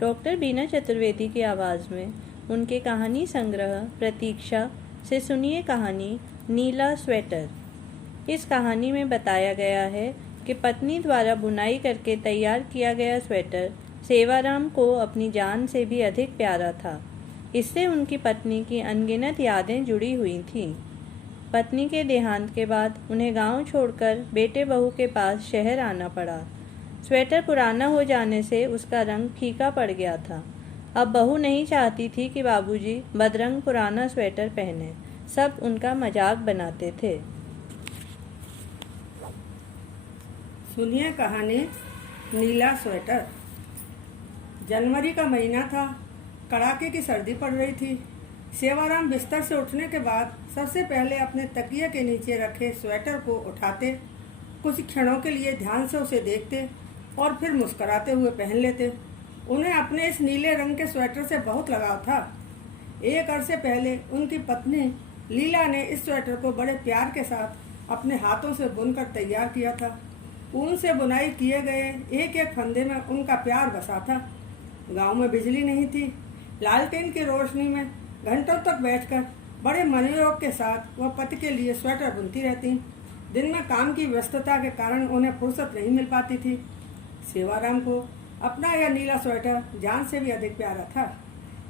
Doctor बीना चतुर्वेदी की आवाज़ में उनके कहानी संग्रह प्रतीक्षा से सुनिए कहानी नीला स्वेटर। इस कहानी में बताया गया है कि पत्नी द्वारा बुनाई करके तैयार किया गया स्वेटर सेवाराम को अपनी जान से भी अधिक प्यारा था। इससे उनकी पत्नी की अनगिनत यादें जुड़ी हुई थीं। पत्नी के देहांत के बाद उन्हें गांव छोड़कर बेटे बहू के पास शहर आना पड़ा। स्वेटर पुराना हो जाने से उसका रंग फीका पड़ गया था। अब बहू नहीं चाहती थी कि बाबूजी बदरंग पुराना स्वेटर पहने। सब उनका मजाक बनाते थे। सुनिए कहानी नीला स्वेटर। जनवरी का महीना था। कड़ाके की सर्दी पड़ रही थी। सेवाराम बिस्तर से उठने के बाद सबसे पहले अपने तकिए के नीचे रखे स्वेटर को उठाते, कुछ क्षणों के लिए ध्यान से उसे देखते और फिर मुस्कुराते हुए पहन लेते। उन्हें अपने इस नीले रंग के स्वेटर से बहुत लगाव था। एक अरसे पहले उनकी पत्नी लीला ने इस स्वेटर को बड़े प्यार के साथ अपने हाथों से बुनकर तैयार किया था। ऊन से बुनाई किए गए एक एक फंदे में उनका प्यार बसा था। गांव में बिजली नहीं थी। लालटेन की रोशनी में घंटों तक बैठकर बड़े मनोयोग के साथ वह पति के लिए स्वेटर बुनती रहती। दिन में काम की व्यस्तता के कारण उन्हें फुर्सत नहीं मिल पाती थी। सेवाराम को अपना यह नीला स्वेटर जान से भी अधिक प्यारा था।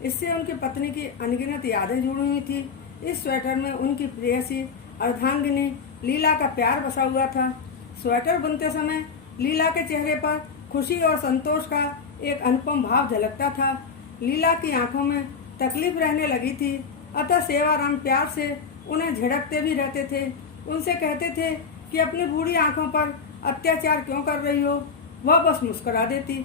इससे उनकी पत्नी की अनगिनत यादें जुड़ी हुई थी। इस स्वेटर में उनकी प्रेयसी अर्धांगिनी लीला का प्यार बसा हुआ था। स्वेटर बुनते समय लीला के चेहरे पर खुशी और संतोष का एक अनुपम भाव झलकता था। लीला की आंखों में तकलीफ रहने लगी थी, अतः सेवाराम प्यार से उन्हें झिड़कते भी रहते थे। उनसे कहते थे कि अपनी बूढ़ी आंखों पर अत्याचार क्यों कर रही हो। वह बस मुस्कुरा देती।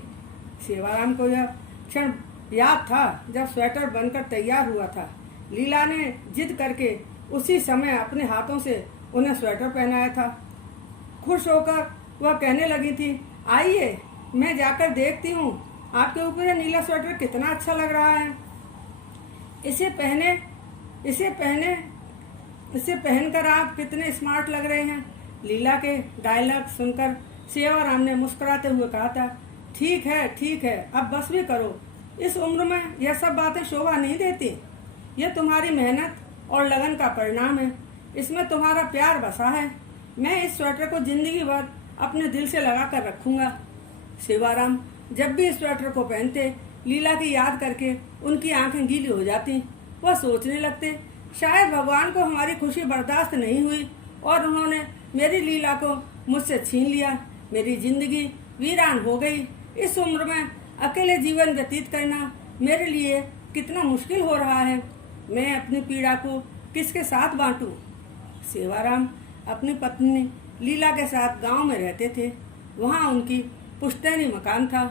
सेवाराम को यह क्षण याद था जब स्वेटर बनकर तैयार हुआ था। लीला ने जिद करके उसी समय अपने हाथों से उन्हें स्वेटर पहनाया था। खुश होकर वह कहने लगी थी, आइए मैं जाकर देखती हूँ आपके ऊपर यह नीला स्वेटर कितना अच्छा लग रहा है। इसे पहनकर आप कितने स्मार्ट लग रहे हैं। लीला के डायलॉग सुनकर सेवाराम ने मुस्कुराते हुए कहा था, ठीक है, अब बस भी करो। इस उम्र में यह सब बातें शोभा नहीं देती। यह तुम्हारी मेहनत और लगन का परिणाम है। इसमें तुम्हारा प्यार बसा है। मैं इस स्वेटर को जिंदगी भर अपने दिल से लगा कर रखूंगा। सेवाराम जब भी इस स्वेटर को पहनते, लीला की याद करके उनकी आंखें गीली हो जाती। वह सोचने लगते, शायद भगवान को हमारी खुशी बर्दाश्त नहीं हुई और उन्होंने मेरी लीला को मुझसे छीन लिया। मेरी जिंदगी वीरान हो गई। इस उम्र में अकेले जीवन व्यतीत करना मेरे लिए कितना मुश्किल हो रहा है। मैं अपनी पीड़ा को किसके साथ बांटूं? सेवाराम अपनी पत्नी लीला के साथ गांव में रहते थे। वहां उनकी पुश्तैनी मकान था,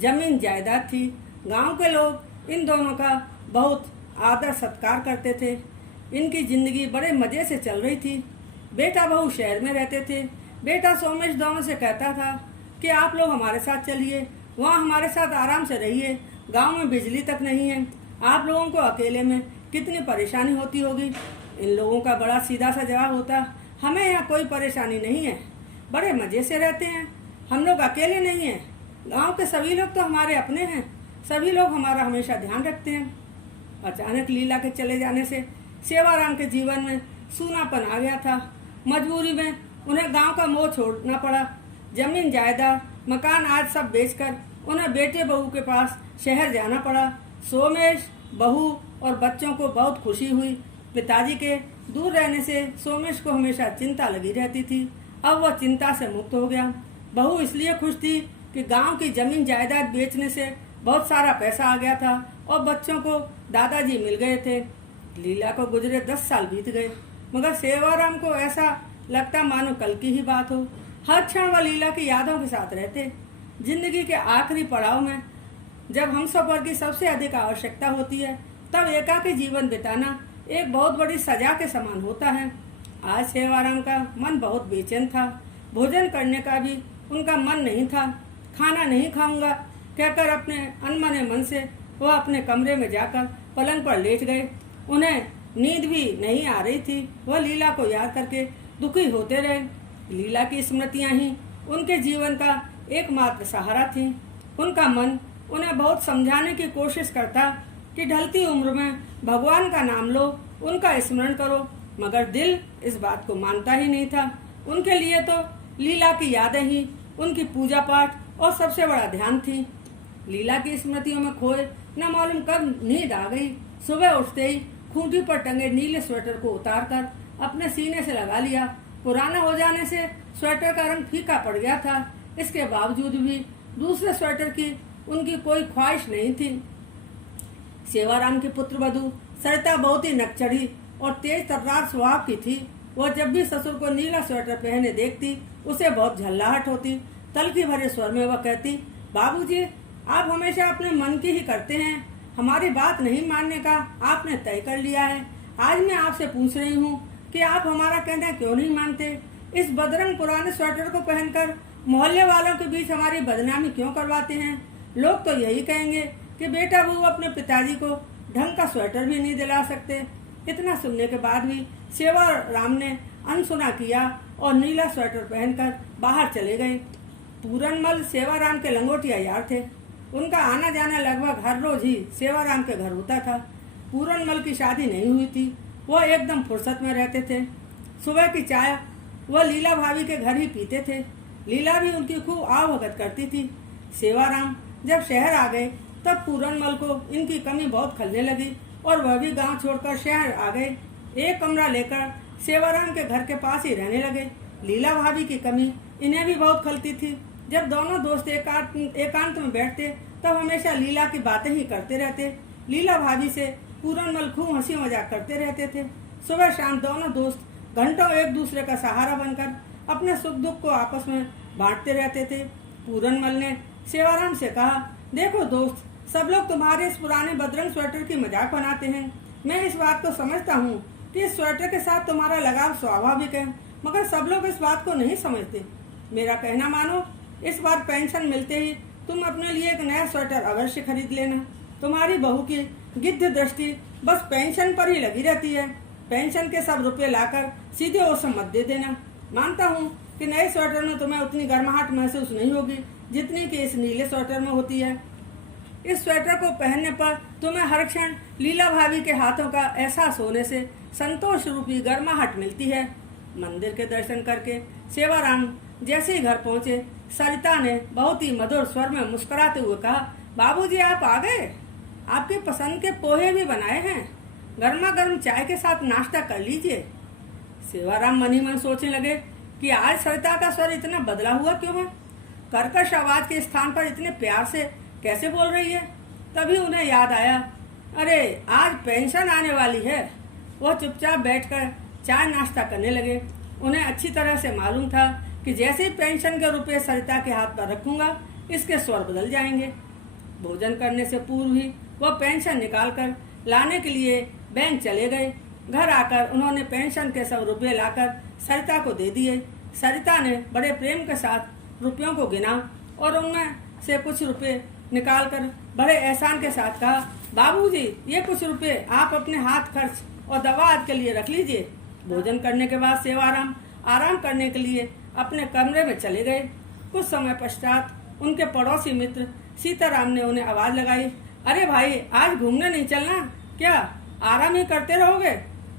जमीन जायदाद थी। गांव के लोग इन दोनों का बहुत आदर सत्कार करते थे। इनकी जिंदगी बड़े मजे से चल रही थी। बेटा बहू शहर में रहते थे। बेटा सोमेश दोनों से कहता था कि आप लोग हमारे साथ चलिए, वहाँ हमारे साथ आराम से रहिए। गांव में बिजली तक नहीं है। आप लोगों को अकेले में कितनी परेशानी होती होगी। इन लोगों का बड़ा सीधा सा जवाब होता, हमें यहाँ कोई परेशानी नहीं है, बड़े मजे से रहते हैं। हम लोग अकेले नहीं हैं। गांव के सभी लोग तो हमारे अपने हैं। सभी लोग हमारा हमेशा ध्यान रखते हैं। अचानक लीला के चले जाने से सेवाराम के जीवन में सूनापन आ गया था। मजबूरी में उन्हें गांव का मोह छोड़ना पड़ा। जमीन जायदाद मकान आज सब बेचकर उन्हें बेटे बहू के पास शहर जाना पड़ा। सोमेश, बहू और बच्चों को बहुत खुशी हुई। पिताजी के दूर रहने से सोमेश को हमेशा चिंता लगी रहती थी। अब वह चिंता से मुक्त हो गया। बहू इसलिए खुश थी कि गांव की जमीन जायदाद बेचने से बहुत सारा पैसा आ गया था और बच्चों को दादाजी मिल गए थे। लीला को गुजरे 10 साल बीत गए, मगर सेवाराम को ऐसा लगता मानो कल की ही बात हो। हर क्षण वह लीला की यादों के साथ रहते। जिंदगी के आखिरी पड़ाव में जब हम सफर की सबसे अधिक आवश्यकता होती है, तब एकाकी जीवन बिताना एक बहुत बड़ी सजा के समान होता है। आज सेवाराम का मन बहुत बेचैन था। भोजन करने का भी उनका मन नहीं था। खाना नहीं खाऊंगा कहकर अपने अनमने मन से वह अपने कमरे में जाकर पलंग पर लेट गए। उन्हें नींद भी नहीं आ रही थी। वह लीला को याद करके दुखी होते रहे। लीला की स्मृतियां ही उनके जीवन का एकमात्र सहारा थी। उनका मन उन्हें बहुत समझाने की कोशिश करता कि ढलती उम्र में भगवान का नाम लो, उनका स्मरण करो, मगर दिल इस बात को मानता ही नहीं था। उनके लिए तो लीला की यादें ही उनकी पूजा पाठ और सबसे बड़ा ध्यान थी। लीला की स्मृतियों में खोए न मालूम कब नींद आ गई। सुबह उठते ही खूंटी पर टंगे नीले स्वेटर को उतारकर अपने सीने से लगा लिया। पुराना हो जाने से स्वेटर का रंग फीका पड़ गया था। इसके बावजूद भी दूसरे स्वेटर की उनकी कोई ख्वाहिश नहीं थी। सेवाराम की पुत्र वधू सरिता बहुत ही नकचढ़ी और तेज तर्रार स्वभाव की थी। वह जब भी ससुर को नीला स्वेटर पहने देखती उसे बहुत झल्लाहट होती। तल्खी भरे स्वर में वह कहती, बाबूजी, आप हमेशा अपने मन की ही करते हैं। हमारी बात नहीं मानने का आपने तय कर लिया है। आज मैं आपसे पूछ रही हूँ कि आप हमारा कहना क्यों नहीं मानते? इस बदरंग पुराने स्वेटर को पहनकर मोहल्ले वालों के बीच हमारी बदनामी क्यों करवाते हैं? लोग तो यही कहेंगे कि बेटा बहू अपने पिताजी को ढंग का स्वेटर भी नहीं दिला सकते। इतना सुनने के बाद भी सेवाराम ने अनसुना किया और नीला स्वेटर पहनकर बाहर चले गए। पूरनमल सेवाराम के लंगोटिया यार थे। उनका आना जाना लगभग हर रोज ही सेवाराम के घर होता था। पूरनमल की शादी नहीं हुई थी। वह एकदम फुर्सत में रहते थे। सुबह की चाय वह लीला भाभी के घर ही पीते थे। लीला भी उनकी खूब आवभगत करती थी। सेवाराम जब शहर आ गए तब पूरनमल को इनकी कमी बहुत खलने लगी और वह भी गांव छोड़कर शहर आ गए। एक कमरा लेकर सेवाराम के घर के पास ही रहने लगे। लीला भाभी की कमी इन्हें भी बहुत खलती थी। जब दोनों दोस्त एकांत में बैठते तब हमेशा लीला की बातें ही करते रहते। लीला भाभी से पूरनमल खूब हंसी मजाक करते रहते थे। सुबह शाम दोनों दोस्त घंटों एक दूसरे का सहारा बनकर अपने सुख दुख को आपस में बांटते रहते थे। पूरनमल ने सेवाराम से कहा, देखो दोस्त, सब लोग तुम्हारे इस पुराने बदरंग स्वेटर की मजाक बनाते हैं। मैं इस बात को समझता हूँ कि इस स्वेटर के साथ तुम्हारा लगाव स्वाभाविक है, मगर सब लोग इस बात को नहीं समझते। मेरा कहना मानो, इस बार पेंशन मिलते ही तुम अपने लिए एक नया स्वेटर अवश्य खरीद लेना। तुम्हारी बहू की गिद्ध दृष्टि बस पेंशन पर ही लगी रहती है। पेंशन के सब रुपए लाकर सीधे ओर से मत दे देना। मानता हूँ कि नए स्वेटर में तुम्हें उतनी गर्माहट महसूस नहीं होगी जितनी कि इस नीले स्वेटर में होती है। इस स्वेटर को पहनने पर तुम्हें हर क्षण लीला भाभी के हाथों का एहसास होने से संतोष रूपी गर्माहट मिलती है। मंदिर के दर्शन करके सेवाराम जैसे ही घर पहुँचे, सरिता ने बहुत ही मधुर स्वर में मुस्कुराते हुए कहा, बाबूजी आप आ गए। आपके पसंद के पोहे भी बनाए हैं। गर्मा गर्म चाय के साथ नाश्ता कर लीजिए। सेवाराम मन ही मन सोचने लगे कि आज सरिता का स्वर इतना बदला हुआ क्यों है? कर्कश आवाज के स्थान पर इतने प्यार से कैसे बोल रही है? तभी उन्हें याद आया, अरे आज पेंशन आने वाली है। वह चुपचाप बैठकर चाय नाश्ता करने लगे। उन्हें अच्छी तरह से मालूम था कि जैसे ही पेंशन के रुपए सरिता के हाथ पर रखूंगा, इसके स्वर बदल जाएंगे। भोजन करने से पूर्व ही वह पेंशन निकालकर लाने के लिए बैंक चले गए। घर आकर उन्होंने पेंशन के सब रुपए लाकर सरिता को दे दिए। सरिता ने बड़े प्रेम के साथ रुपयों को गिना और उनमें से कुछ रुपए निकालकर बड़े एहसान के साथ कहा, बाबूजी, ये कुछ रुपए आप अपने हाथ खर्च और दवा आदि के लिए रख लीजिए। भोजन करने के बाद सेवाराम आराम करने के लिए अपने कमरे में चले गए। कुछ समय पश्चात उनके पड़ोसी मित्र सीताराम ने उन्हें आवाज लगाई, अरे भाई, आज घूमने नहीं चलना क्या? आराम ही करते रहोगे?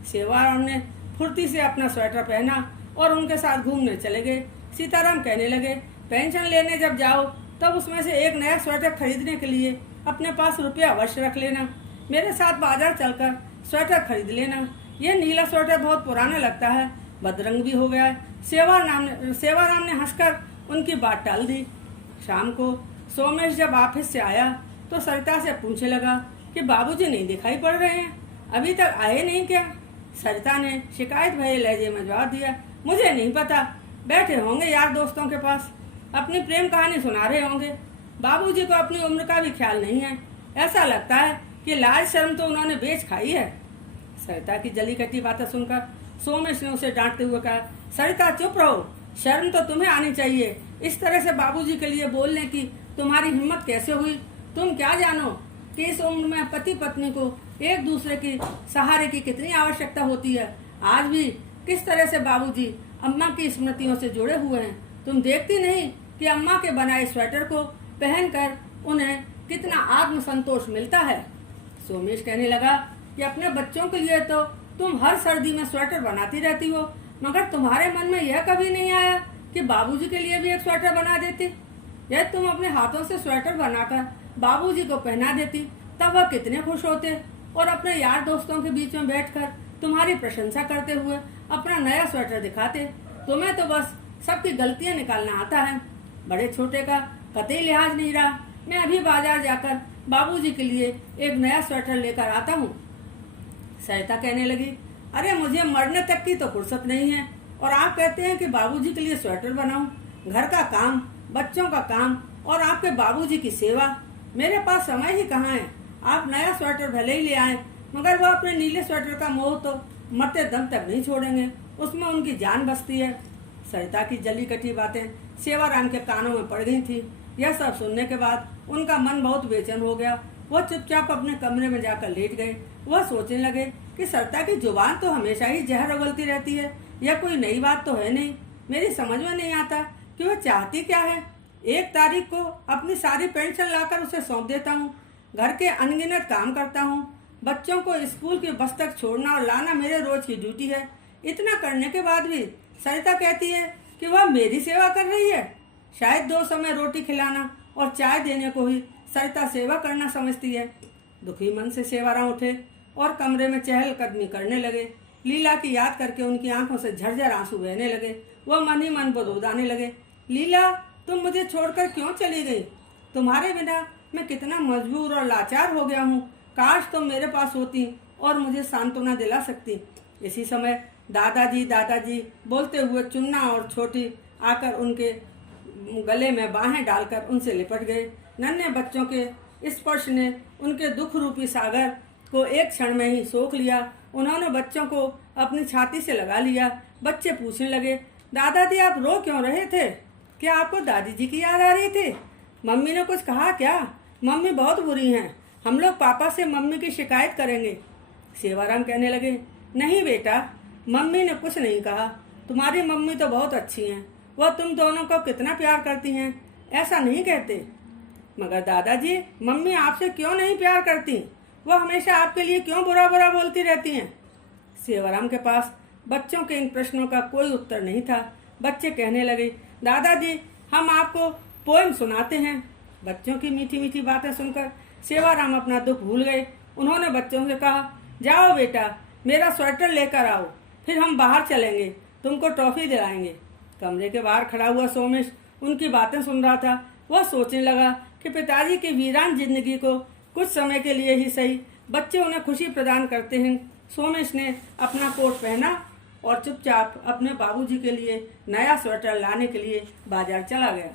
सेवाराम ने फुर्ती से अपना स्वेटर पहना और उनके साथ घूमने चले गए। सीताराम कहने लगे, पेंशन लेने जब जाओ तब उसमें से एक नया स्वेटर खरीदने के लिए अपने पास रुपया अवश्य रख लेना। मेरे साथ बाजार चलकर स्वेटर खरीद लेना। यह नीला स्वेटर बहुत पुराना लगता है, बदरंग भी हो गया है। सेवाराम ने हंसकर उनकी बात टाल दी। शाम को सोमेश जब ऑफिस से आया तो सरिता से पूछने लगा कि बाबूजी नहीं दिखाई पड़ रहे हैं, अभी तक आए नहीं क्या? सरिता ने शिकायत भरे लहजे में जवाब दिया, मुझे नहीं पता, बैठे होंगे यार दोस्तों के पास, अपनी प्रेम कहानी सुना रहे होंगे। बाबूजी को अपनी उम्र का भी ख्याल नहीं है। ऐसा लगता है कि लाज शर्म तो उन्होंने बेच खाई है। सरिता की जली कटी बातें सुनकर सोमेश ने उसे डांटते हुए कहा, सरिता चुप रहो, शर्म तो तुम्हें आनी चाहिए। इस तरह से बाबूजी के लिए बोलने की तुम्हारी हिम्मत कैसे हुई? तुम क्या जानो कि इस उम्र में पति पत्नी को एक दूसरे की सहारे की कितनी आवश्यकता होती है। आज भी किस तरह से बाबूजी अम्मा की स्मृतियों से जुड़े हुए हैं। तुम देखती नहीं कि अम्मा के बनाए स्वेटर को पहनकर उन्हें कितना आत्मसंतोष मिलता है। सोमेश कहने लगा कि अपने बच्चों के लिए तो तुम हर सर्दी में स्वेटर बनाती रहती हो, मगर तुम्हारे मन में यह कभी नहीं आया कि बाबूजी के लिए भी एक स्वेटर बना देती। यदि तुम अपने हाथों से स्वेटर बनाकर बाबूजी को पहना देती तब वह कितने खुश होते और अपने यार दोस्तों के बीच में बैठकर तुम्हारी प्रशंसा करते हुए अपना नया स्वेटर दिखाते। तुम्हें तो बस सबकी गलतियां निकालना आता है, बड़े छोटे का कतई लिहाज नहीं रहा। मैं अभी बाजार जाकर बाबूजी के लिए एक नया स्वेटर लेकर आता हूँ। सरिता कहने लगी, अरे मुझे मरने तक की तो फुर्सत नहीं है और आप कहते हैं कि बाबूजी के लिए स्वेटर बनाऊं। घर का काम, बच्चों का काम और आपके बाबूजी की सेवा, मेरे पास समय ही कहाँ है। आप नया स्वेटर भले ही ले आए, मगर वह अपने नीले स्वेटर का मोह तो मरते दम तक नहीं छोड़ेंगे, उसमें उनकी जान बसती है। सरिता की जली कटी बातें सेवाराम के कानों में पड़ गई थी। यह सब सुनने के बाद उनका मन बहुत बेचैन हो गया। वह चुपचाप अपने कमरे में जाकर लेट गए। वह सोचने लगे कि सरिता की जुबान तो हमेशा ही जहर उगलती रहती है, यह कोई नई बात तो है नहीं। मेरी समझ में नहीं आता कि वह चाहती क्या है। 1 तारीख को अपनी सारी पेंशन लाकर उसे सौंप देता हूँ, घर के अनगिनत काम करता हूँ, बच्चों को स्कूल के बस तक छोड़ना और लाना मेरे रोज की ड्यूटी है। इतना करने के बाद भी सरिता कहती है कि वह मेरी सेवा कर रही है। शायद 2 समय रोटी खिलाना और चाय देने को ही सरिता सेवा करना समझती है। दुखी मन से सेवाराम उठे और कमरे में चहलकदमी करने लगे। लीला की याद करके उनकी आंखों से झरझर आंसू बहने लगे। वह मन ही मन बुदबुदाने लगे, लीला तुम मुझे छोड़कर क्यों चली गई? तुम्हारे बिना मैं कितना मजबूर और लाचार हो गया हूँ। काश तुम मेरे पास होती और मुझे सांत्वना दिला सकती। इसी समय दादाजी बोलते हुए चुन्ना और छोटी आकर उनके गले में बाहें डालकर उनसे लिपट गए। नन्हे बच्चों के स्पर्श ने उनके दुख रूपी सागर को एक क्षण में ही सोख लिया। उन्होंने बच्चों को अपनी छाती से लगा लिया। बच्चे पूछने लगे, दादाजी आप रो क्यों रहे थे? क्या आपको दादी जी की याद आ रही थी? मम्मी ने कुछ कहा क्या? मम्मी बहुत बुरी हैं, हम लोग पापा से मम्मी की शिकायत करेंगे। सेवाराम कहने लगे, नहीं बेटा, मम्मी ने कुछ नहीं कहा। तुम्हारी मम्मी तो बहुत अच्छी हैं, वह तुम दोनों को कितना प्यार करती हैं, ऐसा नहीं कहते। मगर दादाजी मम्मी आपसे क्यों नहीं प्यार करती? वह हमेशा आपके लिए क्यों बुरा बुरा बोलती रहती हैं? सेवाराम के पास बच्चों के इन प्रश्नों का कोई उत्तर नहीं था। बच्चे कहने लगे, दादाजी हम आपको पोएम सुनाते हैं। बच्चों की मीठी मीठी बातें सुनकर सेवाराम अपना दुख भूल गए। उन्होंने बच्चों से कहा, जाओ बेटा मेरा स्वेटर लेकर आओ, फिर हम बाहर चलेंगे, तुमको टॉफी दिलाएंगे। कमरे के बाहर खड़ा हुआ सोमेश उनकी बातें सुन रहा था। वह सोचने लगा कि पिताजी की वीरान जिंदगी को कुछ समय के लिए ही सही बच्चे उन्हें खुशी प्रदान करते हैं। सोमेश ने अपना कोट पहना और चुपचाप अपने बाबूजी के लिए नया स्वेटर लाने के लिए बाजार चला गया।